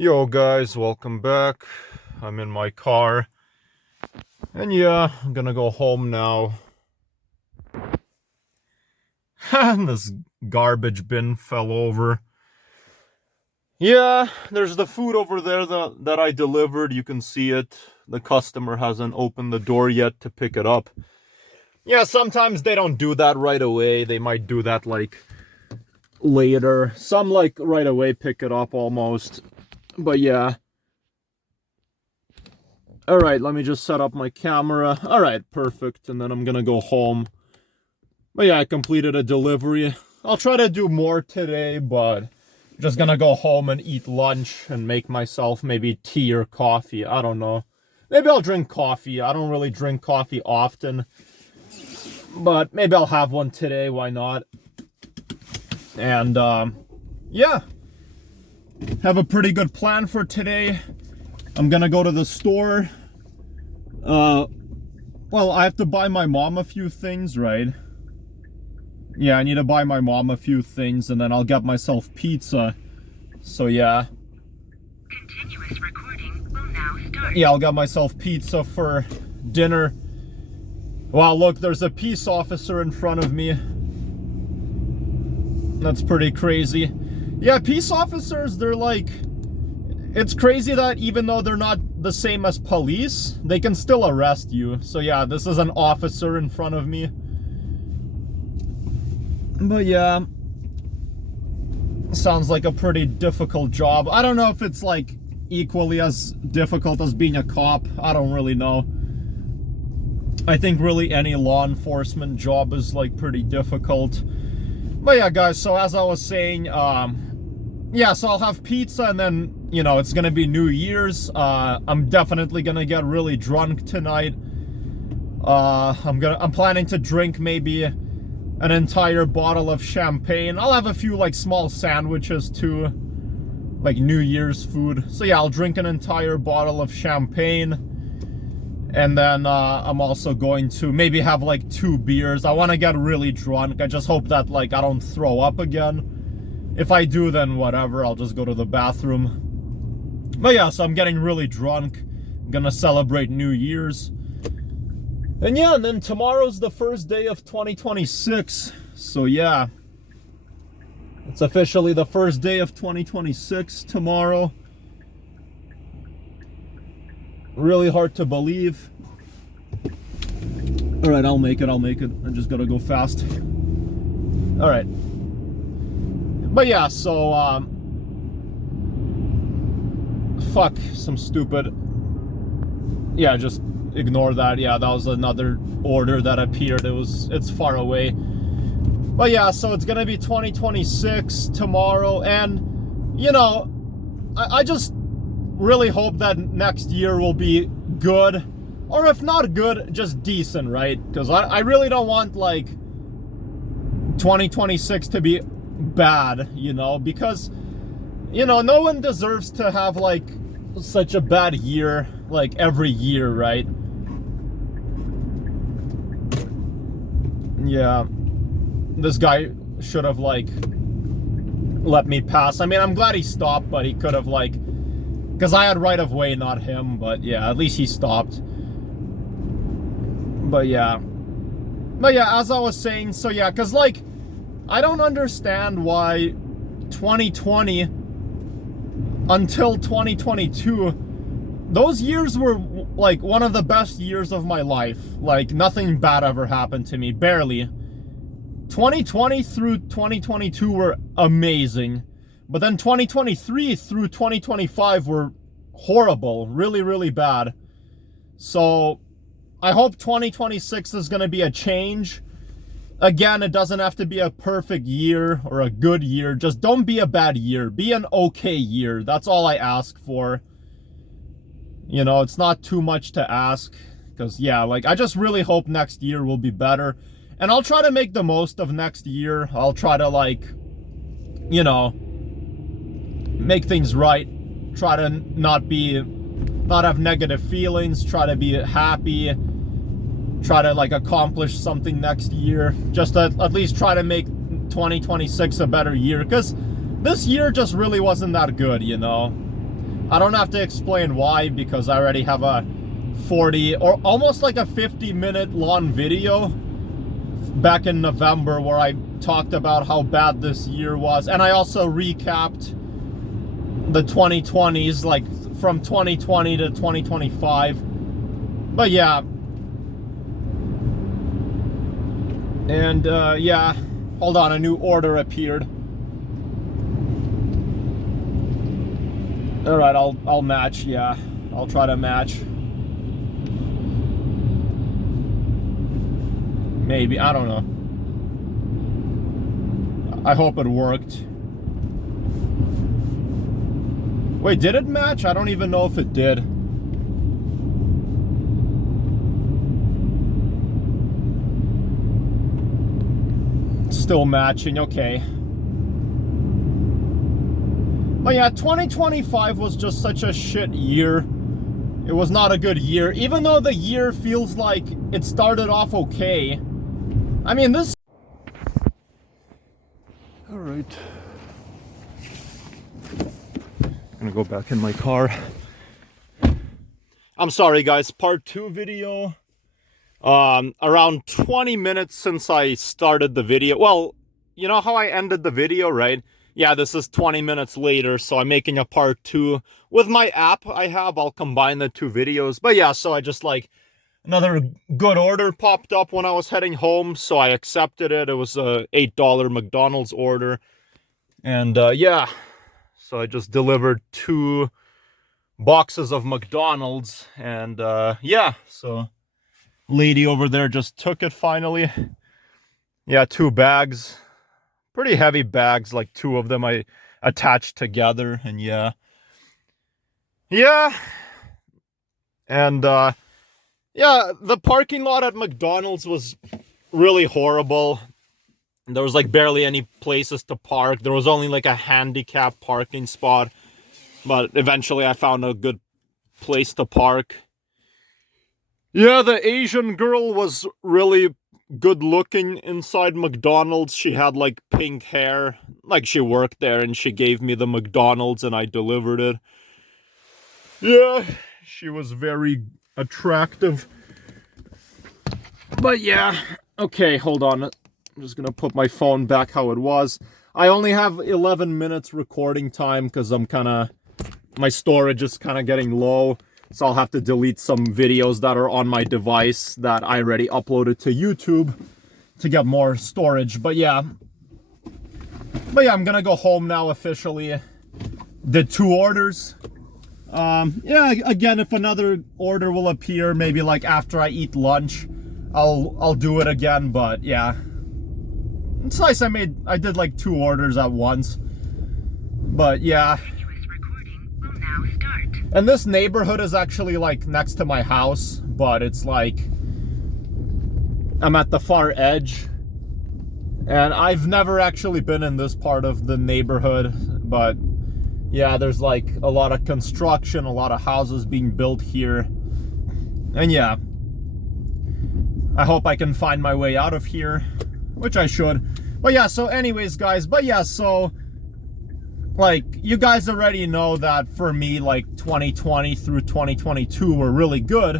Yo guys, welcome back. I'm in my car. And yeah, I'm gonna go home now. And this garbage bin fell over. Yeah, there's the food over there that I delivered. You can see it. The customer hasn't opened the door yet to pick it up. Yeah, sometimes they don't do that right away. They might do that like later. Some like right away pick it up almost. But yeah. Alright, let me just set up my camera. Alright, perfect. And then I'm gonna go home. But yeah, I completed a delivery. I'll try to do more today, but I'm just gonna go home and eat lunch and make myself maybe tea or coffee. I don't know. Maybe I'll drink coffee. I don't really drink coffee often. But maybe I'll have one today. Why not? And, yeah. Have a pretty good plan for today. I'm gonna go to the store. Well, I have to buy my mom a few things, right? Yeah, I need to buy my mom a few things, and then I'll get myself pizza. So, yeah. Continuous recording will now start. Yeah, I'll get myself pizza for dinner. Wow, look, there's a peace officer in front of me. That's pretty crazy. Yeah, peace officers, they're like... It's crazy that even though they're not the same as police, they can still arrest you. So yeah, this is an officer in front of me. But yeah, sounds like a pretty difficult job. I don't know if it's like equally as difficult as being a cop. I don't really know. I think really any law enforcement job is like pretty difficult. But yeah, guys, so as I was saying, yeah, so I'll have pizza and then, you know, it's gonna be New Year's. I'm definitely gonna get really drunk tonight. I'm planning to drink maybe an entire bottle of champagne. I'll have a few like small sandwiches too, like New Year's food. So yeah, I'll drink an entire bottle of champagne. And then I'm also going to maybe have like 2 beers. I want to get really drunk. I just hope that like I don't throw up again. If I do, then whatever, I'll just go to the bathroom. But yeah, so I'm getting really drunk. I'm gonna celebrate New Year's. And yeah, and then tomorrow's the first day of 2026. So yeah, it's officially the first day of 2026 tomorrow. Really hard to believe. Alright, I'll make it. I just gotta go fast. Alright. But yeah, so, fuck, some stupid... Yeah, just ignore that. Yeah, that was another order that appeared. It's far away. But yeah, so it's gonna be 2026 tomorrow, and, you know, I just really hope that next year will be good. Or if not good, just decent, right? Because I really don't want, like, 2026 to be bad, you know, because, you know, no one deserves to have like such a bad year like every year, right? Yeah, this guy should have like let me pass. I mean, I'm glad he stopped, but he could have like, because I had right of way, not him. But yeah, at least he stopped. But yeah, as I was saying, so yeah, because like I don't understand why 2020 until 2022, those years were like one of the best years of my life. Like nothing bad ever happened to me, barely. 2020 through 2022 were amazing. But then 2023 through 2025 were horrible, really, really bad. So I hope 2026 is going to be a change. Again, it doesn't have to be a perfect year or a good year. Just don't be a bad year. Be an okay year. That's all I ask for. You know, it's not too much to ask. Because, yeah, like, I just really hope next year will be better. And I'll try to make the most of next year. I'll try to, like, you know, make things right. Try to not have negative feelings. Try to be happy. Try to like accomplish something next year, just to at least try to make 2026 a better year, because this year just really wasn't that good, you know. I don't have to explain why, because I already have a 40 or almost like a 50-minute long video back in November where I talked about how bad this year was, and I also recapped the 2020s, like from 2020 to 2025. But yeah, and yeah, hold on, a new order appeared. All right, I'll match. Yeah, I'll try to match. Maybe, I don't know. I hope it worked. Wait, did it match? I don't even know if it did. Still matching, okay. But yeah, 2025 was just such a shit year. It was not a good year, even though the year feels like it started off okay. I mean, this... All right. I'm gonna go back in my car. I'm sorry, guys. Part 2 video. Around 20 minutes since I started the video. Well, you know how I ended the video, right? Yeah, this is 20 minutes later, so I'm making a part 2. With my app I have, I'll combine the 2 videos. But yeah, so I just like... Another good order popped up when I was heading home, so I accepted it. It was a $8 McDonald's order. And yeah, so I just delivered 2 boxes of McDonald's. And yeah, so lady over there just took it finally. Yeah, 2 bags. Pretty heavy bags, like 2 of them I attached together. And yeah. Yeah. And yeah, the parking lot at McDonald's was really horrible. There was like barely any places to park. There was only like a handicap parking spot. But eventually I found a good place to park. Yeah, the Asian girl was really good looking inside McDonald's. She had like pink hair. Like she worked there and she gave me the McDonald's and I delivered it. Yeah, she was very attractive. But yeah, okay, hold on. I'm just gonna put my phone back how it was. I only have 11 minutes recording time because my storage is kind of getting low. So I'll have to delete some videos that are on my device that I already uploaded to YouTube to get more storage. But yeah, I'm gonna go home now officially. Did 2 orders. Yeah, again, if another order will appear, maybe like after I eat lunch, I'll do it again. But yeah, it's nice I did like 2 orders at once. But yeah. Continuous recording will now start. And this neighborhood is actually like next to my house, but it's like I'm at the far edge. And I've never actually been in this part of the neighborhood, but yeah, there's like a lot of construction, a lot of houses being built here. And yeah, I hope I can find my way out of here, which I should. But yeah, so anyways, guys, but yeah, so like you guys already know that for me, like 2020 through 2022 were really good.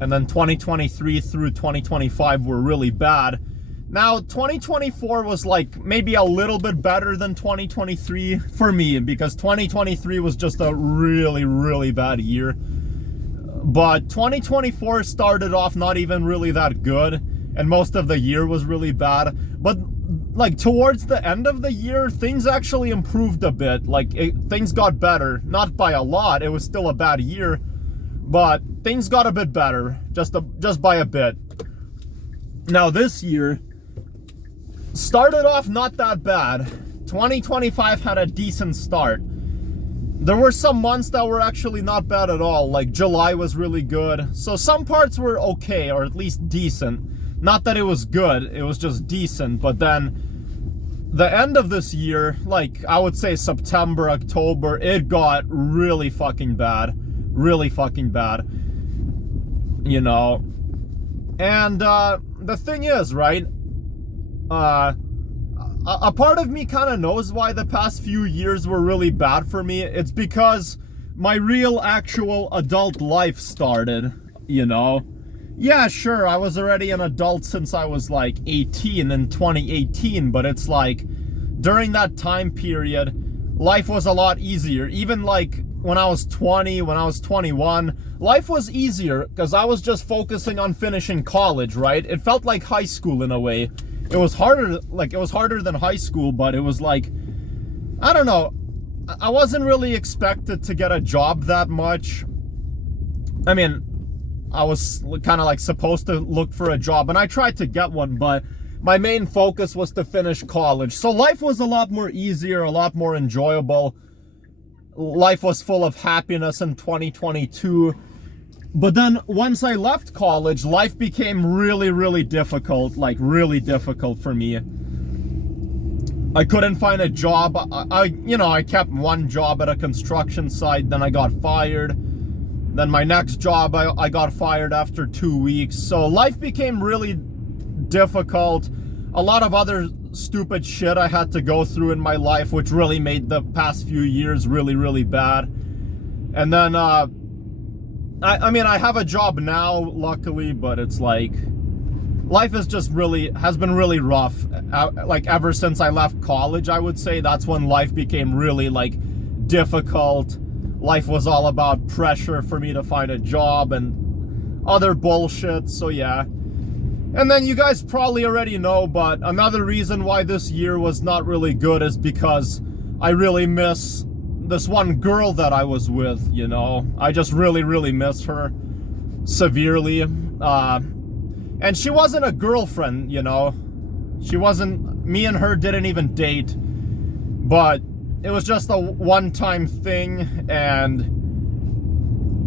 And then 2023 through 2025 were really bad. Now, 2024 was like maybe a little bit better than 2023 for me, because 2023 was just a really, really bad year. But 2024 started off not even really that good, and most of the year was really bad. But like towards the end of the year, things actually improved a bit. Like things got better, not by a lot. It was still a bad year, but things got a bit better, just by a bit. Now this year started off not that bad. 2025 had a decent start. There were some months that were actually not bad at all. Like July was really good. So some parts were okay, or at least decent. Not that it was good, it was just decent. But then the end of this year, like I would say September, October, it got really fucking bad. Really fucking bad. You know. And the thing is, right? A part of me kind of knows why the past few years were really bad for me. It's because my real actual adult life started, you know. Yeah, sure, I was already an adult since I was like 18 in 2018, but it's like during that time period, life was a lot easier. Even like when I was 20, when I was 21, life was easier because I was just focusing on finishing college, right? It felt like high school in a way. It was harder, like it was harder than high school, but it was like, I don't know, I wasn't really expected to get a job that much. I mean, I was kind of like supposed to look for a job, and I tried to get one, but my main focus was to finish college. So life was a lot more easier, a lot more enjoyable. Life was full of happiness in 2022. But then once I left college, life became really, really difficult, like really difficult for me. I couldn't find a job. I kept one job at a construction site, then I got fired. Then my next job, I got fired after 2 weeks. So life became really difficult. A lot of other stupid shit I had to go through in my life, which really made the past few years really, really bad. And then, I mean, I have a job now, luckily, but it's like, life is just has been really rough. Like ever since I left college, I would say that's when life became really like difficult. Life was all about pressure for me to find a job and other bullshit, so yeah. And then you guys probably already know, but another reason why this year was not really good is because I really miss this one girl that I was with, you know. I just really, really miss her severely. And she wasn't a girlfriend, you know. Me and her didn't even date. But it was just a one-time thing, and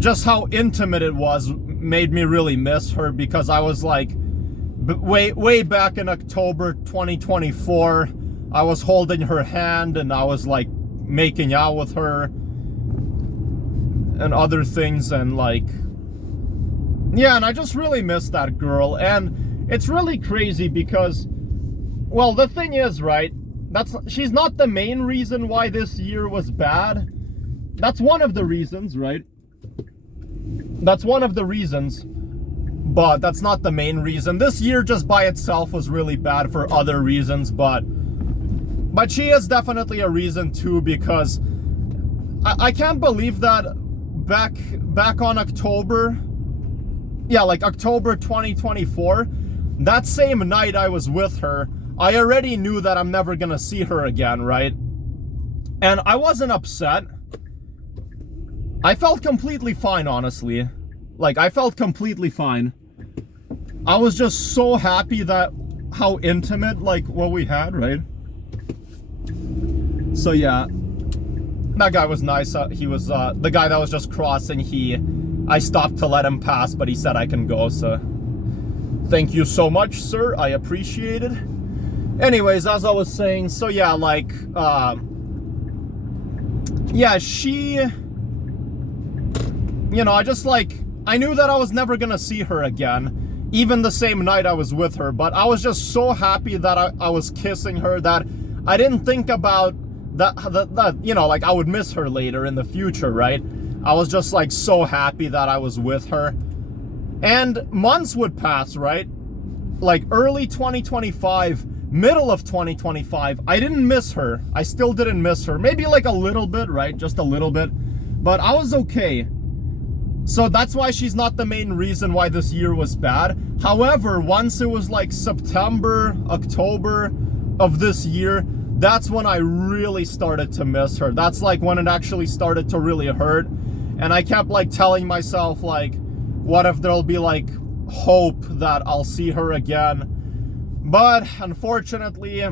just how intimate it was made me really miss her, because I was like, way back in October 2024, I was holding her hand and I was like making out with her and other things, and like, yeah, and I just really miss that girl. And it's really crazy because, well, the thing is, right, she's not the main reason why this year was bad. That's one of the reasons, right? That's one of the reasons, but that's not the main reason. This year just by itself was really bad for other reasons, but she is definitely a reason too, because I can't believe that back on October, yeah, like October 2024, that same night I was with her, I already knew that I'm never gonna see her again, right? And I wasn't upset. I felt completely fine, honestly. Like, I felt completely fine. I was just so happy that how intimate, like, what we had, right? So yeah, that guy was nice. He was the guy that was just crossing. I stopped to let him pass, but he said I can go, so thank you so much, sir. I appreciate it. Anyways, as I was saying, so yeah, like, yeah, she, you know, I knew that I was never gonna see her again, even the same night I was with her, but I was just so happy that I was kissing her that I didn't think about that, you know, like I would miss her later in the future, right? I was just like so happy that I was with her. And months would pass, right? Like early 2025, middle of 2025, I didn't miss her. I still didn't miss her. Maybe like a little bit, right? Just a little bit. But I was okay. So that's why she's not the main reason why this year was bad. However, once it was like September, October of this year, that's when I really started to miss her. That's like when it actually started to really hurt. And I kept like telling myself, like, what if there'll be like hope that I'll see her again? But unfortunately,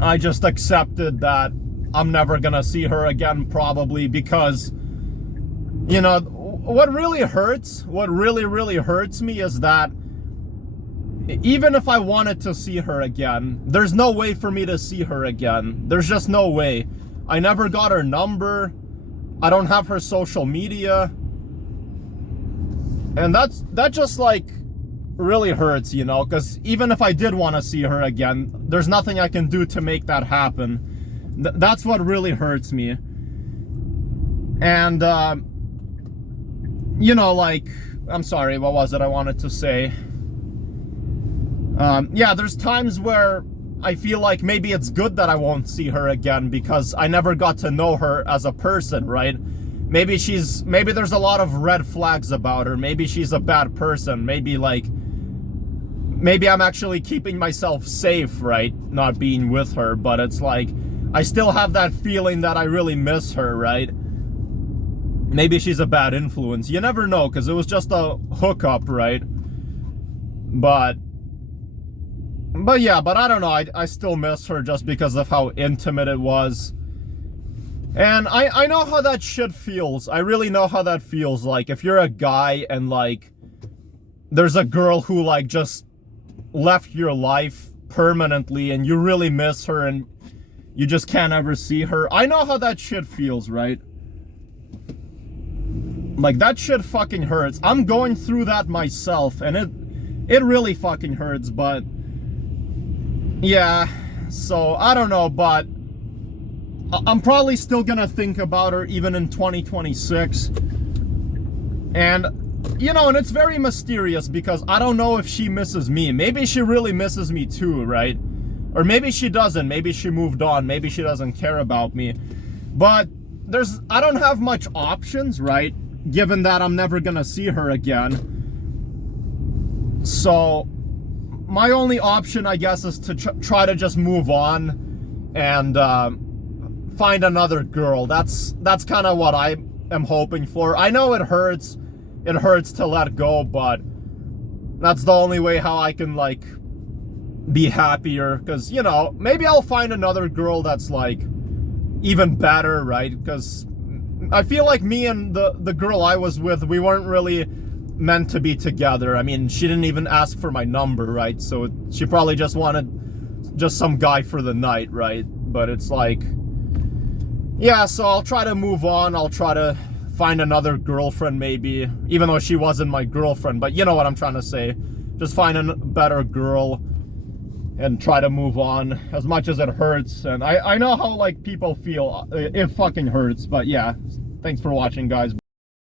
I just accepted that I'm never gonna see her again, probably, because, you know, what really really hurts me is that even if I wanted to see her again, there's no way for me to see her again. There's just no way. I never got her number. I don't have her social media. And that just like really hurts, you know, because even if I did want to see her again, there's nothing I can do to make that happen. That's what really hurts me. And, you know, like, I'm sorry, what was it I wanted to say? Yeah, there's times where I feel like maybe it's good that I won't see her again because I never got to know her as a person, right? Maybe there's a lot of red flags about her. Maybe she's a bad person. Maybe I'm actually keeping myself safe, right? Not being with her, but it's like, I still have that feeling that I really miss her, right? Maybe she's a bad influence. You never know, because it was just a hookup, right? But yeah, but I don't know. I still miss her just because of how intimate it was. And I know how that shit feels. I really know how that feels. Like, if you're a guy and, like, there's a girl who, like, just left your life permanently and you really miss her and you just can't ever see her. I know how that shit feels, right? Like, that shit fucking hurts. I'm going through that myself, and it really fucking hurts, but yeah, so I don't know, but I'm probably still gonna think about her even in 2026. And, you know, and it's very mysterious because I don't know if she misses me. Maybe she really misses me too, right? Or maybe she doesn't. Maybe she moved on. Maybe she doesn't care about me. But I don't have much options, right? Given that I'm never gonna see her again. So my only option, I guess, is to try to just move on and find another girl. That's kind of what I am hoping for. I know it hurts to let go, but that's the only way how I can, like, be happier, because, you know, maybe I'll find another girl that's, like, even better, right? Because I feel like me and the girl I was with, we weren't really meant to be together. I mean, she didn't even ask for my number, right? So she probably just wanted just some guy for the night, right? But it's like, yeah, so I'll try to move on. I'll try to find another girlfriend, maybe, even though she wasn't my girlfriend, but you know what I'm trying to say. Just find a better girl and try to move on, as much as it hurts. And I know how, like, people feel. It fucking hurts, but yeah, thanks for watching, guys.